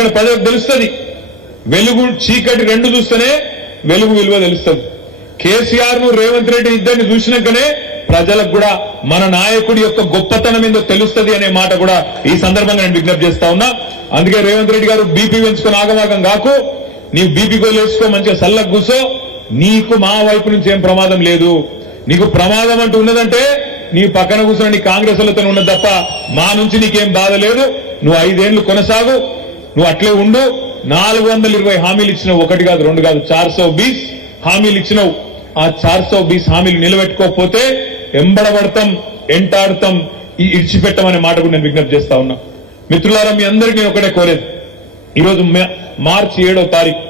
ఎందుకంటే ప్రజలకు తెలుస్తుంది, వెలుగు చీకటి రెండు చూస్తేనే వెలుగు విలువ తెలుస్తుంది. కేసీఆర్ ను రేవంత్ రెడ్డి ఇద్దరిని చూసినాకనే ప్రజలకు కూడా మన నాయకుడి యొక్క గొప్పతనం ఏందో తెలుస్తుంది అనే మాట కూడా ఈ సందర్భంగా నేను విజ్ఞప్తి చేస్తా ఉన్నా. అందుకే రేవంత్ రెడ్డి గారు బీపీ పెంచుకొని ఆగమాగం కాకు, నీవు బీపీ గోలు వేసుకో, మంచిగా సల్లకు కూసో, నీకు మా వైపు నుంచి ఏం ప్రమాదం లేదు. నీకు ప్రమాదం అంటూ ఉన్నదంటే నీ పక్కన కూర్చొని నీ కాంగ్రెస్ లతో ఉన్నది తప్ప మా నుంచి నీకేం బాధ లేదు. నువ్వు 5 ఏళ్లు కొనసాగు, నువ్వు అట్లే ఉండు. 420 హామీలు ఇచ్చినావు, ఒకటి కాదు రెండు కాదు, 420 హామీలు ఇచ్చినావు. ఆ 420 హామీలు నిలబెట్టుకోకపోతే ఎంబడబడతాం, ఎంటాడతాం, ఇడిచిపెట్టమనే మాట కూడా నేను విజ్ఞప్తి చేస్తా ఉన్నా. మిత్రులారా, మీ అందరికీ ఒకటే కోరేది, ఈరోజు మార్చి 7వ తారీఖు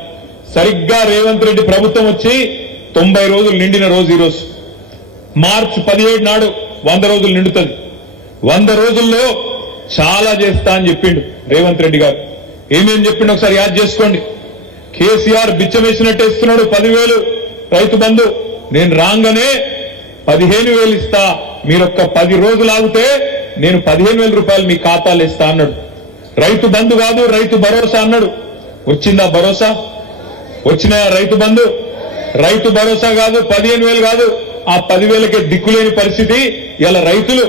సరిగ్గా రేవంత్ రెడ్డి ప్రభుత్వం వచ్చి 90 రోజులు నిండిన రోజు ఈరోజు. మార్చి 17 నాడు 100 రోజులు నిండుతుంది. 100 రోజుల్లో చాలా చేస్తా అని చెప్పిండు రేవంత్ రెడ్డి గారు. ఏమేం చెప్పిండు ఒకసారి యాద్ చేసుకోండి. కేసీఆర్ బిచ్చం వేసినట్టు ఇస్తున్నాడు 10,000 రైతు బంధు. నేను రాగానే 15,000 ఇస్తా, మీరొక్క 10 రోజులు ఆగితే నేను 15,000 రూపాయలు మీ ఖాతాలు ఇస్తా అన్నాడు. రైతు బంధు కాదు, రైతు భరోసా అన్నాడు. వచ్చిందా భరోసా? వచ్చిన రైతు బంధు? రైతు భరోసా కాదు, 15,000 కాదు, ఆ 10,000కే దిక్కులేని పరిస్థితి. ఇలా రైతులు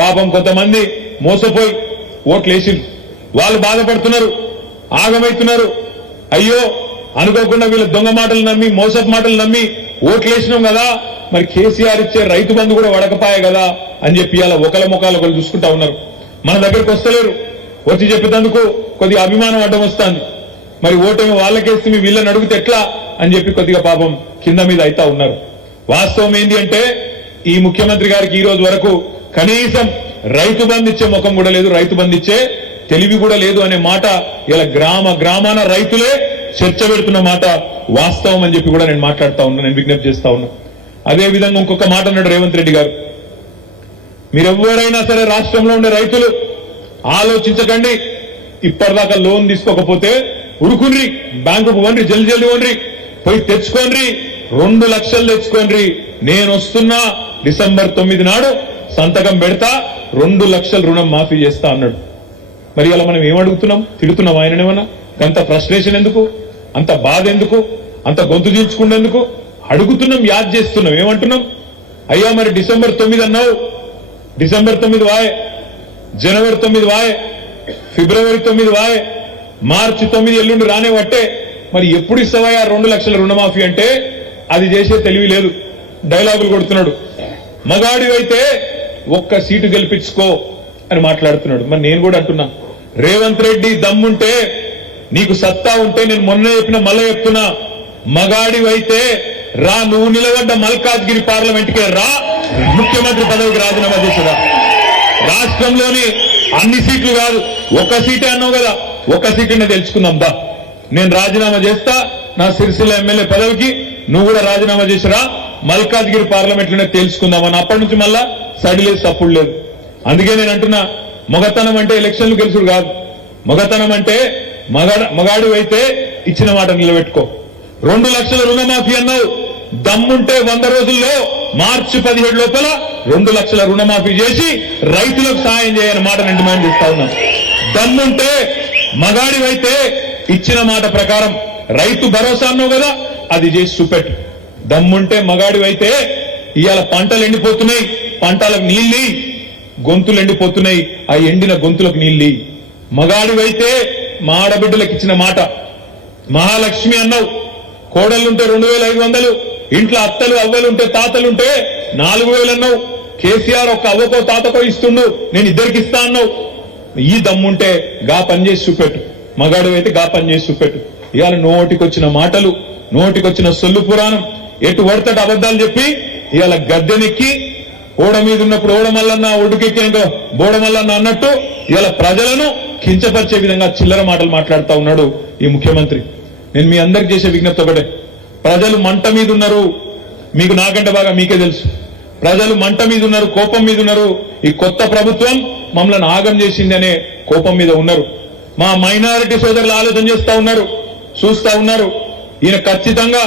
పాపం కొంతమంది మోసపోయి ఓట్లు వేసిండ్రు, వాళ్ళు బాధపడుతున్నారు, ఆగమైతున్నారు. అయ్యో అనుకోకుండా వీళ్ళ దొంగ మాటలు నమ్మి, మోసపు మాటలు నమ్మి ఓట్లు వేసినాం కదా, మరి కేసీఆర్ ఇచ్చే రైతు బంధు కూడా వడకపాయే కదా అని చెప్పి ఇలా ఒకళ్ళ ముఖాలు ఒకళ్ళు చూసుకుంటా ఉన్నారు. మన దగ్గరికి వస్తలేరు, వచ్చి చెప్పేందుకు కొద్దిగా అభిమానం అడ్డం వస్తుంది. మరి ఓటేమో వాళ్ళకేస్తే మీ వీళ్ళని అడిగితే ఎట్లా అని చెప్పి కొద్దిగా పాపం కింద మీద అయితా ఉన్నారు. వాస్తవం ఏంటి అంటే ఈ ముఖ్యమంత్రి గారికి ఈ రోజు వరకు కనీసం రైతు బంధు ఇచ్చే ముఖం కూడా లేదు, రైతు బంధు ఇచ్చే తెలివి కూడా లేదు అనే మాట ఇలా గ్రామాన రైతులే చర్చ పెడుతున్న మాట వాస్తవం అని చెప్పి కూడా నేను మాట్లాడుతా ఉన్నా, నేను విజ్ఞప్తి చేస్తా ఉన్నా. అదే విధంగా ఇంకొక మాట అన్నాడు రేవంత్ రెడ్డి గారు, మీరెవరైనా సరే రాష్ట్రంలో ఉండే రైతులు ఆలోచించకండి, ఇప్పటిదాకా లోన్ తీసుకోకపోతే ఉరుకుని బ్యాంకుకు వండ్రి, జల్దీ వండ్రి, పోయి తెచ్చుకోండి, 2 లక్షలు తెచ్చుకోండి, నేను వస్తున్నా డిసెంబర్ 9 నాడు సంతకం పెడతా, 2 లక్షల రుణం మాఫీ చేస్తా అన్నాడు. మరి అలా మనం ఏమడుగుతున్నాం? తిడుతున్నాం ఆయననేమన్నా? అంత ఫ్రస్ట్రేషన్ ఎందుకు, అంత బాధ ఎందుకు, అంత గొంతు చీల్చుకునేందుకు? అడుగుతున్నాం, యాద్ చేస్తున్నాం. ఏమంటున్నాం? అయ్యా మరి డిసెంబర్ 9 అన్నావు, డిసెంబర్ 9 వాయే, జనవరి 9 వాయే, ఫిబ్రవరి 9 వాయే, మార్చి 9 ఎల్లుండి రానే పట్టే, మరి ఎప్పుడు ఇస్తావా 2 లక్షల రుణమాఫీ అంటే అది చేసే తెలివి లేదు, డైలాగులు కొడుతున్నాడు. మగాడివైతే 1 సీటు గెలిపించుకో అని మాట్లాడుతున్నాడు. మరి నేను కూడా అంటున్నా, రేవంత్ రెడ్డి దమ్ముంటే, నీకు సత్తా ఉంటే, నేను మొన్న చెప్పిన మళ్ళీ చెప్తున్నా, మగాడివైతే రా, నువ్వు నిలబడ్డ మల్కాజ్గిరి పార్లమెంట్కే రా, ముఖ్యమంత్రి పదవికి రాజీనామా చేసేదా. రాష్ట్రంలోని అన్ని సీట్లు కాదు, 1 సీటే అన్నావు కదా, 1 సీటునే తెలుసుకుందాం దా. నేను రాజీనామా చేస్తా నా సిరిసిల్ల ఎమ్మెల్యే పదవికి, నువ్వు కూడా రాజీనామా చేసిరా, మల్కాజ్గిరి పార్లమెంట్ లోనే తెలుసుకుందామని. అప్పటి నుంచి మళ్ళా సడిలేదు, తప్పుడు లేదు. అందుకే నేను అంటున్నా, మగతనం అంటే ఎలక్షన్లు గెలుచుడు కాదు, మగతనం అంటే మగాడు అయితే ఇచ్చిన మాట నిలబెట్టుకో. 2 లక్షల రుణమాఫీ అన్నావు, దమ్ముంటే 100 రోజుల్లో మార్చి 17 లోపల 2 లక్షల రుణమాఫీ చేసి రైతులకు సాయం చేయని మాట నేను డిమాండ్ చేస్తా ఉన్నాను. దమ్ముంటే మగాడివైతే ఇచ్చిన మాట ప్రకారం రైతు భరోసా అన్నావు కదా, అది చేసి చూపెట్టు. దమ్ముంటే మగాడివైతే ఇవాళ పంటలు ఎండిపోతున్నాయి, పంటలకు నీళ్ళి, గొంతులు ఎండిపోతున్నాయి, ఆ ఎండిన గొంతులకు నీళ్ళి. మగాడివైతే మా ఆడబిడ్డలకు ఇచ్చిన మాట, మహాలక్ష్మి అన్నావు, కోడళ్లుంటే 2,500, ఇంట్లో అత్తలు అవ్వలుంటే తాతలుంటే 4,000 అన్నావు. కేసీఆర్ ఒక అవ్వకో తాతకో ఇస్తుండు, నేను ఇద్దరికి ఇస్తా అన్నావు. ఈ దమ్ముంటే గా పని చేసి చూపెట్టు, మగాడు అయితే గా పని చేసి చూపెట్టు. ఇవాళ నోటికొచ్చిన మాటలు, నోటికొచ్చిన సొల్లు పురాణం, ఎటు పడతట అబద్దాలు చెప్పి ఇవాళ గద్దెనెక్కి ఓడ మీద ఉన్నప్పుడు ఓడమల్లన్న, ఒడ్డుకెక్కినాక బోడమల్లన్న అన్నట్టు ఇవాళ ప్రజలను కించపరిచే విధంగా చిల్లర మాటలు మాట్లాడుతూ ఉన్నాడు ఈ ముఖ్యమంత్రి. నేను మీ అందరికి చేసే విజ్ఞప్తి ఒకటే, ప్రజలు మంట మీద ఉన్నారు, మీకు నాకంటే బాగా మీకే తెలుసు. ప్రజలు మంట మీద ఉన్నారు, కోపం మీద ఉన్నారు. ఈ కొత్త ప్రభుత్వం మమ్మల్ని ఆగం చేసింది అనే కోపం మీద ఉన్నారు. మా మైనారిటీ సోదరులు ఆలోచన చేస్తా ఉన్నారు, చూస్తా ఉన్నారు. ఈయన ఖచ్చితంగా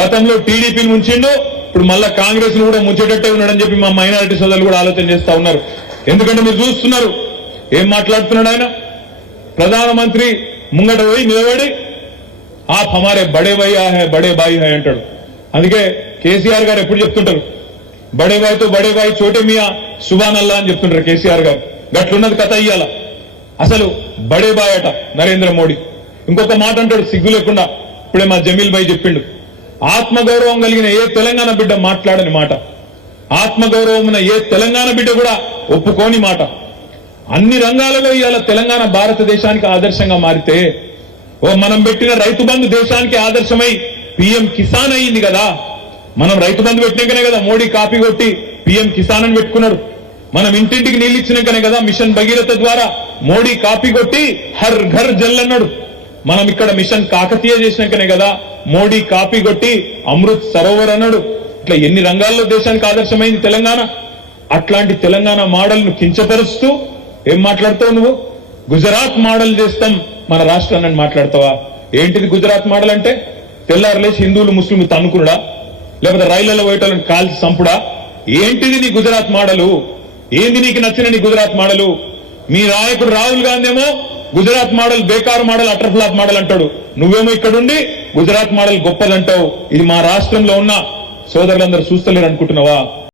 గతంలో టీడీపీని ముంచిండు, ఇప్పుడు మళ్ళా కాంగ్రెస్ ను కూడా ముంచేటట్టే ఉన్నాడని చెప్పి మా మైనారిటీ సోదరులు కూడా ఆలోచన చేస్తా ఉన్నారు. ఎందుకంటే మీరు చూస్తున్నారు ఏం మాట్లాడుతున్నాడు ఆయన. ప్రధానమంత్రి ముంగట పోయి నిలబడి ఆప్ హమారే బడే భాయ్ హై బడే భాయ్ హై అంటాడు. అందుకే కేసీఆర్ గారు ఎప్పుడు చెప్తుంటారు, బడే భాయ్తో బడే భాయ్ చోటే మియా సుబాన్ అల్లా అని చెప్తుంటారు కేసీఆర్ గారు. గట్లున్నది కథ ఇయ్యాల. అసలు బడే భాయ్ అట నరేంద్ర మోడీ. ఇంకొక మాట అంటాడు సిగ్గు లేకుండా, ఇప్పుడే మా జమీల్ భాయ్ చెప్పిండు, ఆత్మగౌరవం కలిగిన ఏ తెలంగాణ బిడ్డ మాట్లాడని మాట, ఆత్మగౌరవం ఉన్న ఏ తెలంగాణ బిడ్డ కూడా ఒప్పుకోని మాట. అన్ని రంగాలలో ఇవాళ తెలంగాణ భారతదేశానికి ఆదర్శంగా మారితే, మనం పెట్టిన రైతు బంధు దేశానికి ఆదర్శమై పిఎం కిసాన్ అయింది కదా. మనం రైతు బంధు పెట్టినాకనే కదా మోడీ కాపీ కొట్టి పిఎం కిసాన్ అని పెట్టుకున్నాడు. మనం ఇంటింటికి నీళ్ళు ఇచ్చినాకనే కదా మిషన్ భగీరథ ద్వారా మోడీ కాపీ కొట్టి హర్ ఘర్ జల్ అన్నాడు. మనం ఇక్కడ మిషన్ కాకతీయ చేసినాకనే కదా మోడీ కాపీ కొట్టి అమృత్ సరోవర్ అన్నాడు. ఇట్లా ఎన్ని రంగాల్లో దేశానికి ఆదర్శమైంది తెలంగాణ. అట్లాంటి తెలంగాణ మోడల్ ను కించపరుస్తూ ఏం మాట్లాడతావు నువ్వు? గుజరాత్ మోడల్ చేస్తాం మన రాష్ట్రాన్ని మాట్లాడతావా? ఏంటిది గుజరాత్ మోడల్ అంటే? తెల్లారులేసి హిందువులు ముస్లింలు తన్నుకుడా, లేకపోతే రైళ్లలో పోయేటోళ్ళని కాల్చి సంపుడా? ఏంటిది నీ గుజరాత్ మోడలు? ఏంది నీకు నచ్చిన నీ గుజరాత్ మోడలు? మీ నాయకుడు రాహుల్ గాంధీ ఏమో గుజరాత్ మోడల్ బేకార్ మోడల్, అటర్ ఫ్లాప్ మోడల్ అంటాడు. నువ్వేమో ఇక్కడుండి గుజరాత్ మోడల్ గొప్పదంటావు. ఇది మా రాష్ట్రంలో ఉన్న సోదరులందరూ చూస్తలేరు అనుకుంటున్నావా?